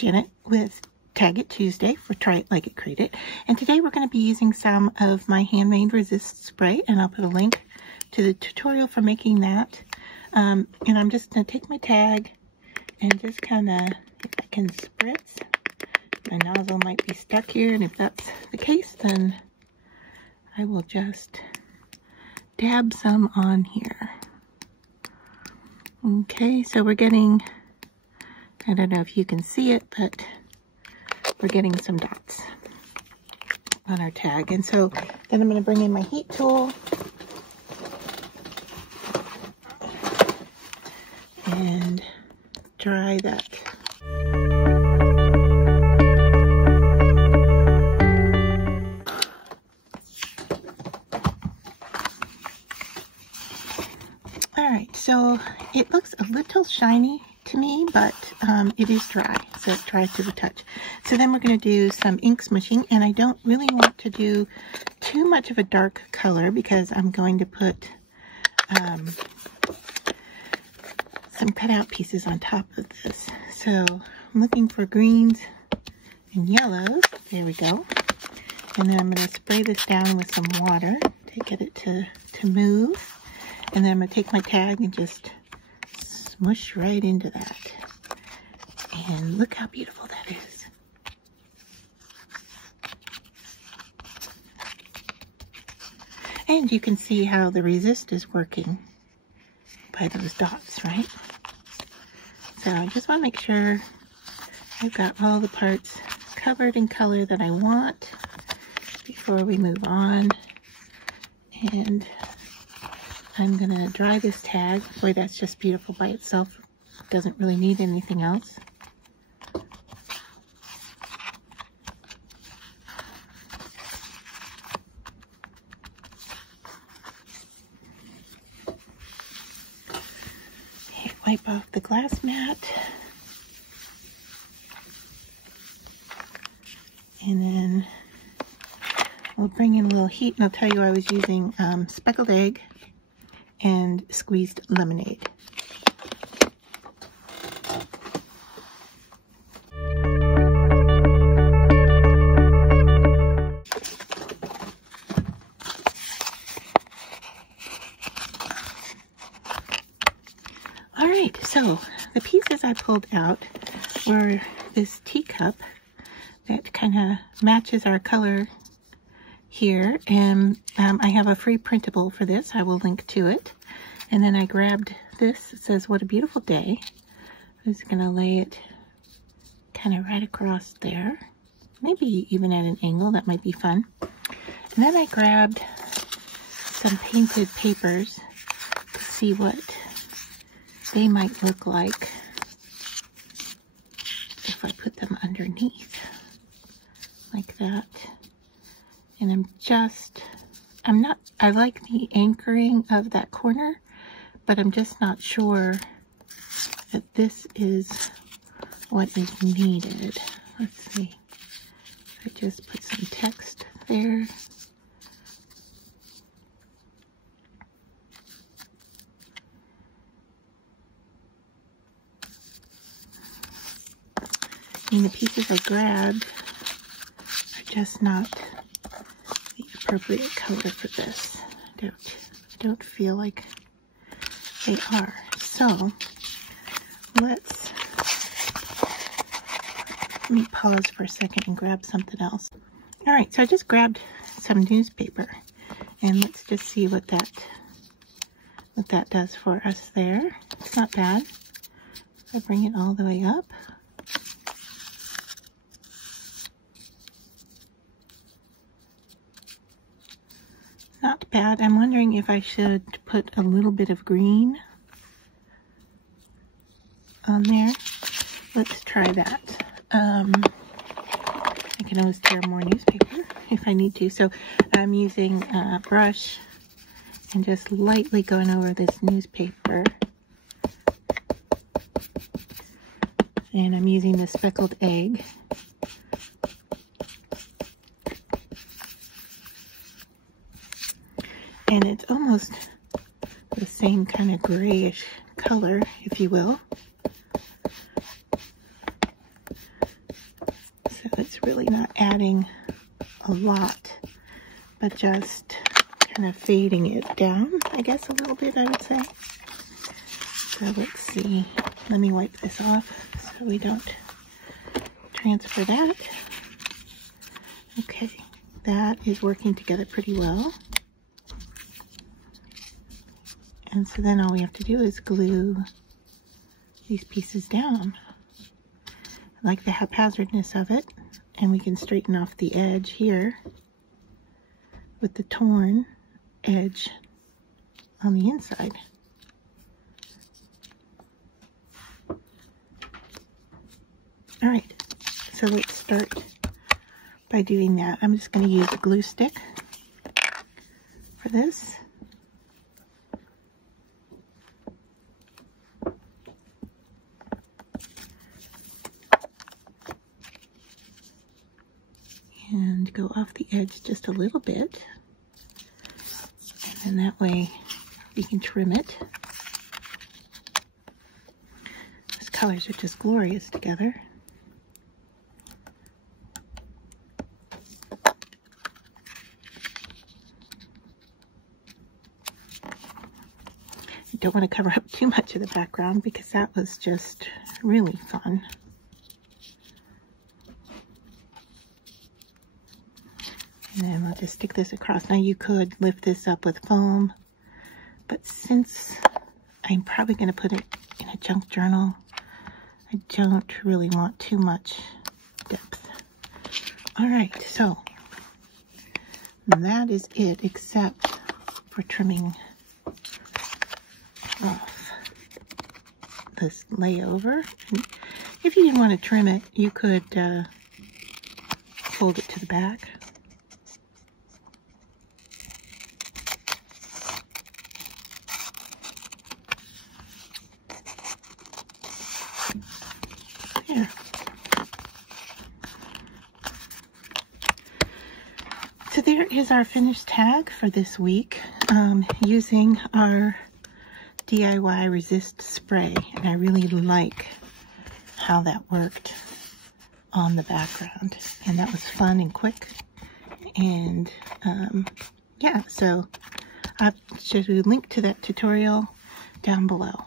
Janet with Tag It Tuesday for Try It Like It, Create It. And today we're going to be using some of my handmade resist spray, and I'll put a link to the tutorial for making that. And I'm just going to take my tag and just kind of, if I can spritz. My nozzle might be stuck here, and if that's the case, then I will just dab some on here. Okay, so we're getting, I don't know if you can see it, but we're getting some dots on our tag. And so then I'm going to bring in my heat tool and dry that. Alright, so it looks a little shiny to me, but it is dry, so it's dry to the touch. So then we're going to do some ink smushing, and I don't really want to do too much of a dark color because I'm going to put some cutout pieces on top of this. So I'm looking for greens and yellows. There we go. And then I'm going to spray this down with some water to get it to move. And then I'm going to take my tag and just smush right into that. And look how beautiful that is. And you can see how the resist is working by those dots, right? So I just want to make sure I've got all the parts covered in color that I want before we move on. And I'm going to dry this tag. Boy, that's just beautiful by itself. Doesn't really need anything else. Okay, wipe off the glass mat. And then we'll bring in a little heat, and I'll tell you I was using speckled egg and squeezed lemonade. Alright, so the pieces I pulled out were this teacup that kind of matches our color here, and I have a free printable for this. I will link to it. And then I grabbed this. It says, "What a beautiful day." I'm just going to lay it kind of right across there. Maybe even at an angle. That might be fun. And then I grabbed some painted papers to see what they might look like if I put them underneath like that. And I like the anchoring of that corner, but I'm just not sure that this is what is needed. Let's see. I just put some text there. And the pieces I grabbed are just not the appropriate color for this. I don't feel like they are. So let me pause for a second and grab something else. All right, so I just grabbed some newspaper, and let's just see what that does for us there. It's not bad. I bring it all the way up. Not bad. I'm wondering if I should put a little bit of green on there. Let's try that. I can always tear more newspaper if I need to. So I'm using a brush and just lightly going over this newspaper. And I'm using the speckled egg. And it's almost the same kind of grayish color, if you will. really not adding a lot, but just kind of fading it down, I guess, a little bit, I would say. So let's see. Let me wipe this off so we don't transfer that. Okay, that is working together pretty well. And so then all we have to do is glue these pieces down. I like the haphazardness of it, and we can straighten off the edge here with the torn edge on the inside. All right, so let's start by doing that. I'm just going to use a glue stick for this. And go off the edge just a little bit. And that way we can trim it. These colors are just glorious together. I don't want to cover up too much of the background because that was just really fun. And then we'll just stick this across. Now you could lift this up with foam, but since I'm probably going to put it in a junk journal, I don't really want too much depth. All right, so that is it except for trimming off this layover. And if you didn't want to trim it, you could fold it to the back. There. So there is our finished tag for this week, using our DIY resist spray, and I really like how that worked on the background, and that was fun and quick. And yeah, so I'll show you a link to that tutorial down below.